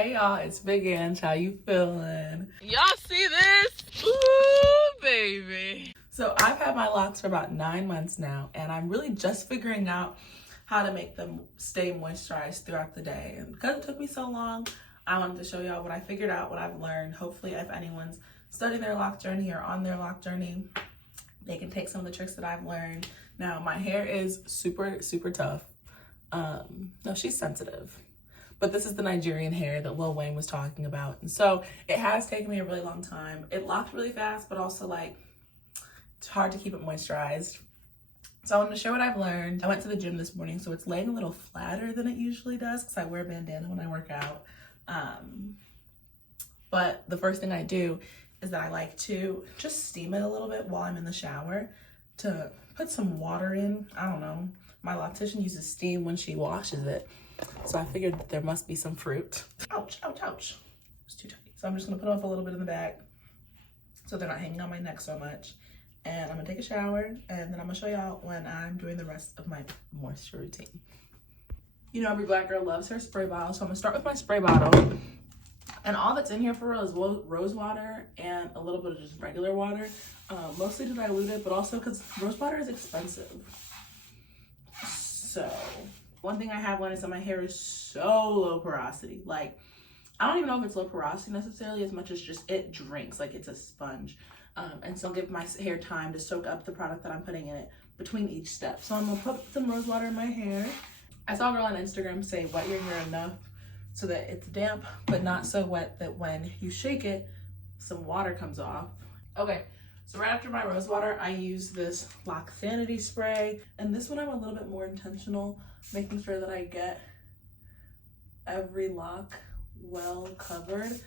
Hey y'all, it's Big Ange. How you feeling? Y'all see this? Ooh, baby. So I've had my locks for about 9 months now, and I'm really just figuring out how to make them stay moisturized throughout the day. And because it took me so long, I wanted to show y'all what I figured out, what I've learned. Hopefully, if anyone's studying their lock journey or on their lock journey, they can take some of the tricks that I've learned. Now, my hair is super, super tough. No, she's sensitive. But this is the Nigerian hair that Lil Wayne was talking about. And so it has taken me a really long time. It locked really fast, but also like, it's hard to keep it moisturized. So I wanted to share what I've learned. I went to the gym this morning, so it's laying a little flatter than it usually does because I wear a bandana when I work out. But the first thing I do is that I like to just steam it a little bit while I'm in the shower to put some water in. I don't know. My loctician uses steam when she washes it. So I figured that there must be some fruit. Ouch, ouch, ouch. It's too tight. So I'm just gonna put off a little bit in the back so they're not hanging on my neck so much. And I'm gonna take a shower, and then I'm gonna show y'all when I'm doing the rest of my moisture routine. You know, every black girl loves her spray bottle, so I'm gonna start with my spray bottle. And all that's in here for real is rose water and a little bit of just regular water, mostly to dilute it, but also because rose water is expensive. So one thing I have learned is that my hair is so low porosity. Like, I don't even know if it's low porosity necessarily as much as just it drinks, like it's a sponge. And so I'll give my hair time to soak up the product that I'm putting in it between each step. So I'm gonna put some rose water in my hair. I saw a girl on Instagram say wet your hair enough so that it's damp, but not so wet that when you shake it, some water comes off. Okay, so right after my rose water, I use this Lock Sanity spray. And this one I'm a little bit more intentional, making sure that I get every lock well covered.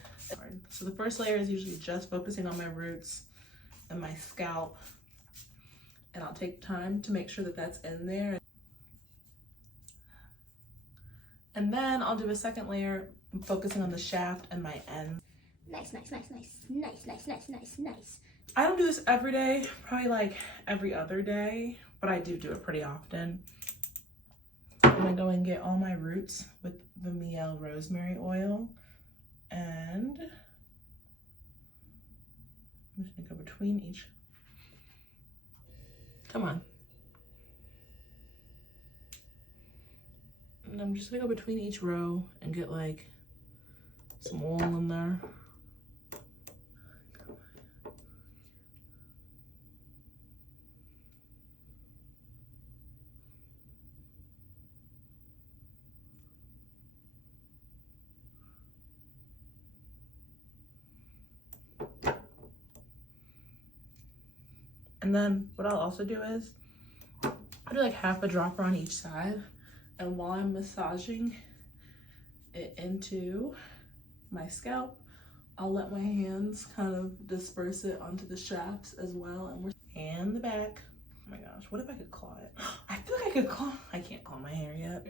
So the first layer is usually just focusing on my roots and my scalp. And I'll take time to make sure that that's in there. And then I'll do a second layer, focusing on the shaft and my ends. Nice, nice, nice, nice, nice, nice, nice, nice, nice. I don't do this every day, probably like every other day, but I do it pretty often. I'm gonna go and get all my roots with the Miel rosemary oil, and I'm just gonna go between each. Come on. And I'm just gonna go between each row and get like some oil in there. And then what I'll also do is I'll do like half a dropper on each side. And while I'm massaging it into my scalp, I'll let my hands kind of disperse it onto the shafts as well. And the back. Oh my gosh, what if I could claw it? I feel like I could claw. I can't claw my hair yet.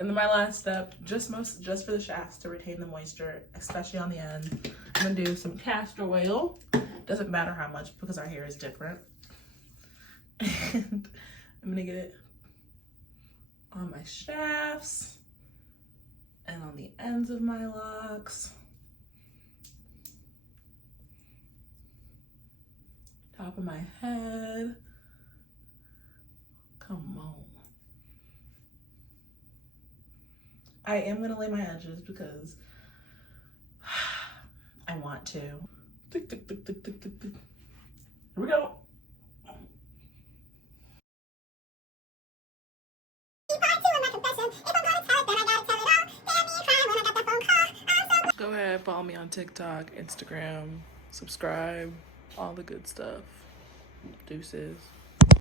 And then my last step, just for the shafts to retain the moisture, especially on the end, I'm gonna do some castor oil. Doesn't matter how much because our hair is different. And I'm gonna get it on my shafts and on the ends of my locks, top of my head. Come on. I am gonna lay my edges because I want to. Tick, tick, tick, tick, tick, tick, tick. Here we go. Go ahead, follow me on TikTok, Instagram, subscribe, all the good stuff. Deuces.